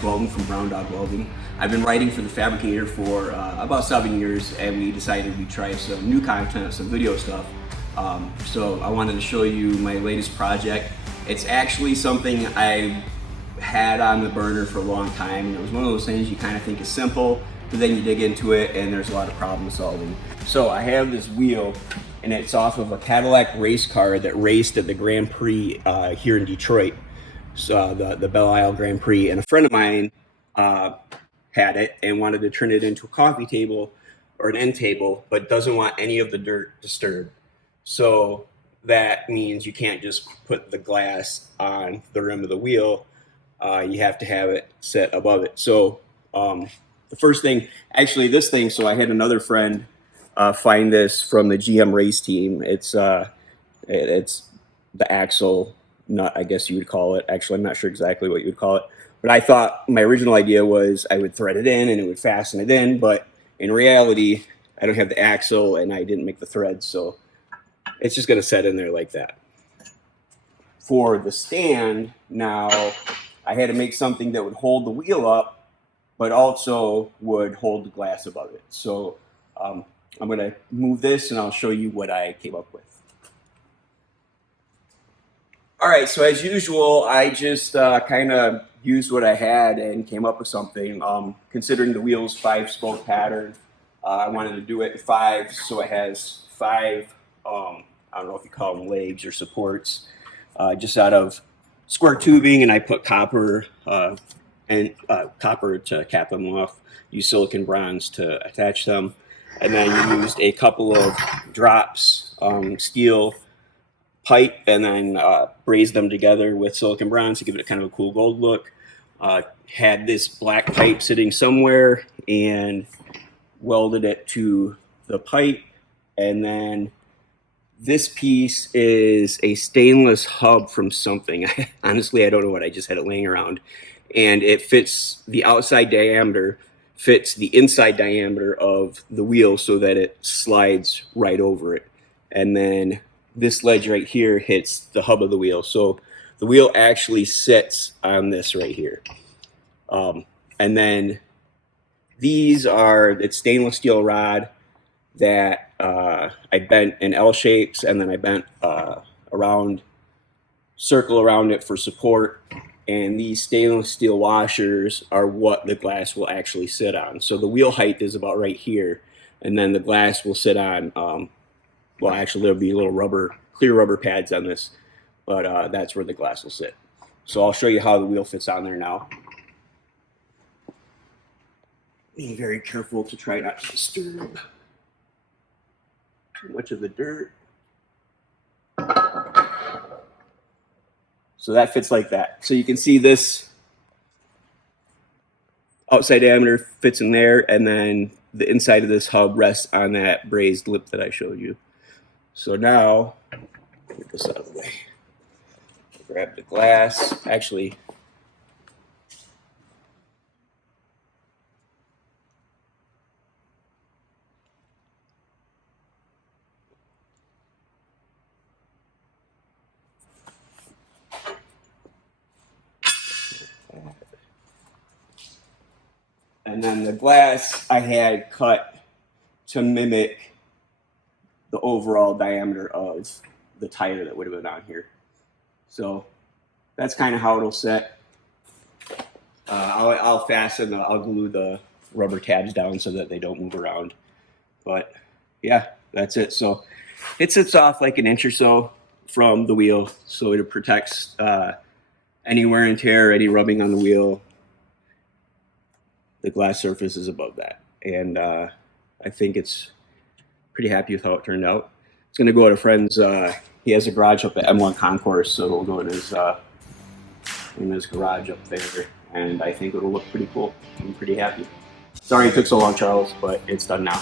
Welton from Brown Dog Welding. I've been writing for The Fabricator for about 7 years, and we decided we'd try some new content, some video stuff. So I wanted to show you my latest project. It's actually something I had on the burner for a long time. It was one of those things you kind of think is simple, but then you dig into it and there's a lot of problem solving. So I have this wheel, and it's off of a Cadillac race car that raced at the Grand Prix here in Detroit. So the Belle Isle Grand Prix, and a friend of mine had it and wanted to turn it into a coffee table or an end table, but doesn't want any of the dirt disturbed. So that means you can't just put the glass on the rim of the wheel. You have to have it set above it. So the first thing, actually this thing, so I had another friend find this from the GM race team. It's the axle nut, I guess you would call it. Actually, I'm not sure exactly what you would call it. But I thought my original idea was I would thread it in and it would fasten it in. But in reality, I don't have the axle and I didn't make the threads. So it's just going to set in there like that. For the stand, now I had to make something that would hold the wheel up, but also would hold the glass above it. So I'm going to move this and I'll show you what I came up with. All right, so as usual, I just kind of used what I had and came up with something. Considering the wheel's 5-spoke pattern, I wanted to do it in 5, so it has 5, I don't know if you call them legs or supports, just out of square tubing, and I put copper copper to cap them off, use silicon bronze to attach them, and then used a couple of drops steel pipe, and then brazed them together with silicon bronze to give it a kind of a cool gold look. Had this black pipe sitting somewhere and welded it to the pipe, and then this piece is a stainless hub from something. Honestly, I don't know what. I just had it laying around, and it fits the outside diameter, fits the inside diameter of the wheel so that it slides right over it. And then this ledge right here hits the hub of the wheel. So the wheel actually sits on this right here. And then these are, it's stainless steel rod that I bent in L shapes, and then I bent circle around it for support. And these stainless steel washers are what the glass will actually sit on. So the wheel height is about right here, and then the glass will sit on, well, actually there'll be little clear rubber pads on this, but that's where the glass will sit. So I'll show you how the wheel fits on there now. Being very careful to try not to disturb too much of the dirt. So that fits like that. So you can see this outside diameter fits in there, and then the inside of this hub rests on that brazed lip that I showed you. So now, get this out of the way. Grab the glass. Actually, and then the glass I had cut to mimic the overall diameter of the tire that would have been on here. So that's kind of how it'll set. I'll fasten, I'll glue the rubber tabs down so that they don't move around. But yeah, that's it. So it sits off like an inch or so from the wheel, so it protects any wear and tear, any rubbing on the wheel. The glass surface is above that, and I think it's pretty happy with how it turned out. It's going to go at a friend's. He has a garage up at M1 Concourse, so it'll go in his garage up there, and I think it'll look pretty cool. I'm pretty happy. Sorry it took so long, Charles, but it's done now.